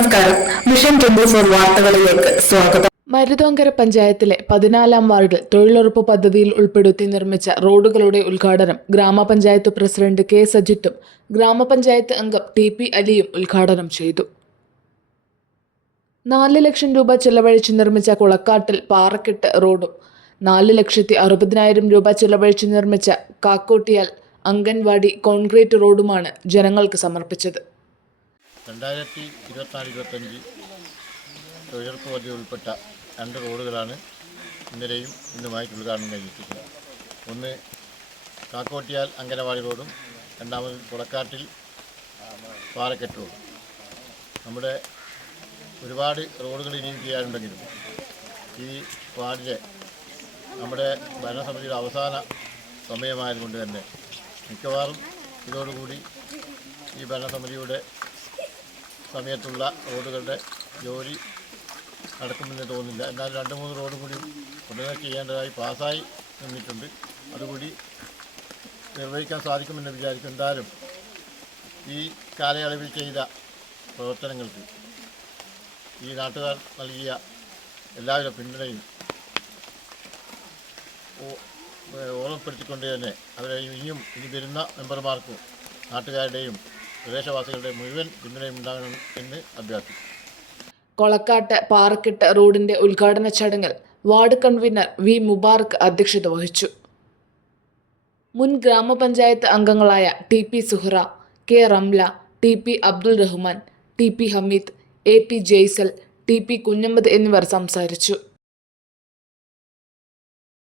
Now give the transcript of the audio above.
നമസ്കാരം. Mission twenty four വാർത്തകളിലേക്ക് സ്വാഗതം. മരുതോങ്കര പഞ്ചായത്തിലെ പതിനാലാം വാർഡിൽ തൊഴിലുറപ്പ് പദ്ധതിയിൽ ഉൾപ്പെടുത്തി നിർമ്മിച്ച റോഡുകളുടെ ഉദ്ഘാടനം ഗ്രാമപഞ്ചായത്ത് പ്രസിഡന്റ് കെ സജിത്തും ഗ്രാമപഞ്ചായത്ത് അംഗം ടി പി അലിയും ഉദ്ഘാടനം ചെയ്തു. നാല് ലക്ഷം രൂപ ചെലവഴിച്ച് നിർമ്മിച്ച കുളക്കാട്ടിൽ പാറക്കെട്ട് റോഡും നാല് ലക്ഷത്തി അറുപതിനായിരം രൂപ ചെലവഴിച്ച് നിർമ്മിച്ച കാക്കോട്ടിയാൽ അംഗൻവാടി കോൺക്രീറ്റ് റോഡുമാണ് ജനങ്ങൾക്ക് സമർപ്പിച്ചത്. രണ്ടായിരത്തി ഇരുപത്തിനാല് ഇരുപത്തഞ്ച് തൊഴിലുറപ്പ് പദ്ധതി ഉൾപ്പെട്ട രണ്ട് റോഡുകളാണ് ഇന്നലെയും ഇന്നുമായിട്ട് ഉദ്ഘാടനം കഴിഞ്ഞിരിക്കുന്നത് ഒന്ന് കാക്കോട്ടിയാൽ അങ്കനവാടി റോഡും രണ്ടാമത് കുളക്കാട്ടിൽ പാറക്കെട്ട് റോഡും. നമ്മുടെ ഒരുപാട് റോഡുകൾ ഇനിയും ചെയ്യാനുണ്ടെങ്കിലും ഈ വാർഡിലെ നമ്മുടെ ഭരണസമിതിയുടെ അവസാന സമയമായതുകൊണ്ട് തന്നെ മിക്കവാറും ഇതോടുകൂടി ഈ ഭരണസമിതിയുടെ സമയത്തുള്ള റോഡുകളുടെ ജോലി നടക്കുമെന്ന് തോന്നുന്നില്ല. എന്നാൽ രണ്ട് മൂന്ന് റോഡ് കൂടി ഉടനെ ചെയ്യേണ്ടതായി പാസ്സായി നിന്നിട്ടുണ്ട്. അതുകൂടി നിർവഹിക്കാൻ സാധിക്കുമെന്ന് വിചാരിക്കും. എന്തായാലും ഈ കാലയളവിൽ ചെയ്ത പ്രവർത്തനങ്ങൾക്ക് ഈ നാട്ടുകാർ നൽകിയ എല്ലാവിധ പിന്തുണയും ഓർമ്മപ്പെടുത്തിക്കൊണ്ട് തന്നെ അവരെ ഇനിയും ഇനി വരുന്ന മെമ്പർമാർക്കും നാട്ടുകാരുടെയും പ്രദേശവാസികളുടെ മുഴുവൻ പിന്തുണയും ഉണ്ടാകണം എന്ന് അഭ്യർത്ഥിക്കും കൊളക്കാട്ട് പാറക്കെട്ട് റോഡിന്റെ ഉദ്ഘാടന ചടങ്ങിൽ വാർഡ് കൺവീനർ വി മുബാർക്ക് അധ്യക്ഷത വഹിച്ചു. മുൻ ഗ്രാമപഞ്ചായത്ത് അംഗങ്ങളായ T P Suhra K Ramla T P Abdul Rahman T P Hameed A P Jaisal T P Kunhammad എന്നിവർ സംസാരിച്ചു.